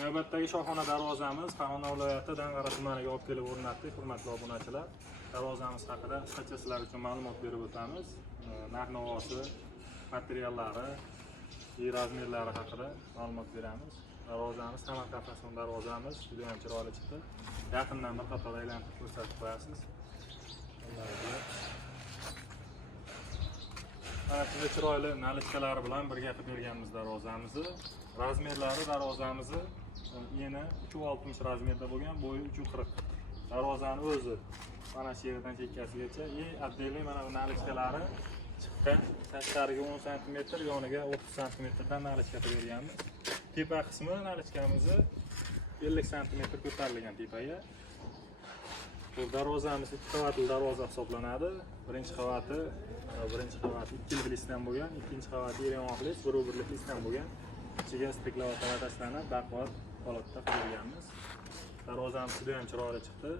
Navbatdagi shohona darvozamiz Farg'ona viloyati Dang'ara tumaniga olib kelib o'rnatdik, hurmatli obunachilar. Darvozamiz haqida qisqacha sizlar uchun ma'lumot berib o'tamiz. Narx-navosi, materiallari, razmerlari haqida ma'lumot beramiz. Darvozamiz Samarqand fasl darvozamiz, juda ham chiroyli chiqdi. Yaqindan bir qator aylantirib ko'rsatib qo'yasiz. Shunday chiroyli nalichkalari bilan birga qilib berganmiz darvozamizni. Razmerlari darvozamizni eni 360 razmerda bo'lgan, bo'yi 340. Darvozani o'zi mana shu yerdan chekkasigacha, отдельный mana bu nalichkalari chiqqan. Tashqariga 10 sm, yoniga 30 sm dan nalichka qilib berganmiz. Tepa qismi nalichkamizni 50 sm ko'tarilgan tepaga. Bu darvozamiz 2 qavatli darvoza hisoblanadi. Birinchi qavati 2 lisdan bo'lgan, ikkinchi qavati yong'oqli, 1 lisdan bo'lgan. Ichiga stiklovat tashlanib, baquvvat holatda qilganmiz. Darvozamiz juda ham chiroyli chiqdi.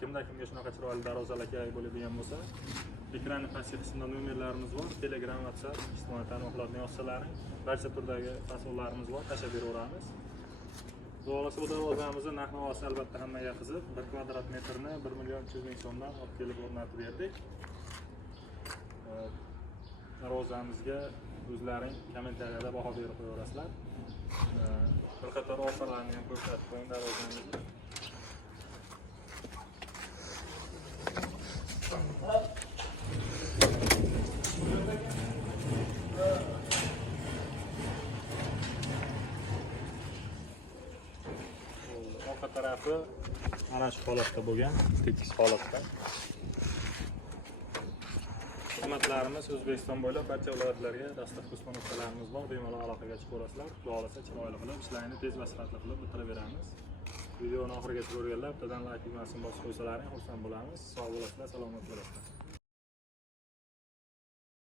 Kimda kimga shunaqa chiroyli darvozalar kerak bo'ladigan bo'lsa, ekranning pastki qismida nomerlarimiz bor. Telegram, WhatsApp, ijtimoiy tarmoqlardan yozsalaring, barcha turdagi fasollarimiz bor, tashlab beraveramiz. Xulosa bu darvozamizni narx-navosi albatta hammaga qiziq. 1 kvadrat metrni 1 million 300 ming so'mdan olib kelib o'rnatib berdik. Darvozamizga o'zlaring kommentariyada baho berib qo'yaverasizlar. Bir qator oferlarni ham ko'rsatib qo'ying darvozamizga. Orqa tarafi mana shu holatda bo'lgan, tekis holatda. Xizmatlarimiz O'zbekiston bo'ylab barcha viloyatlarga dastlab ko'rsatmalarimiz bor. Bemalol aloqaga chiqib ko'rasizlar. Xudo xolasa chiroyli qilib, ishlarni tez va sifatli qilib bitirib beramiz. Videoni oxirigacha ko'rganlar bittadan like tugmasini bosib qo'ysalaring xursand bo'lamiz. Sog' bo'lasizlar, salomat bo'lasizlar.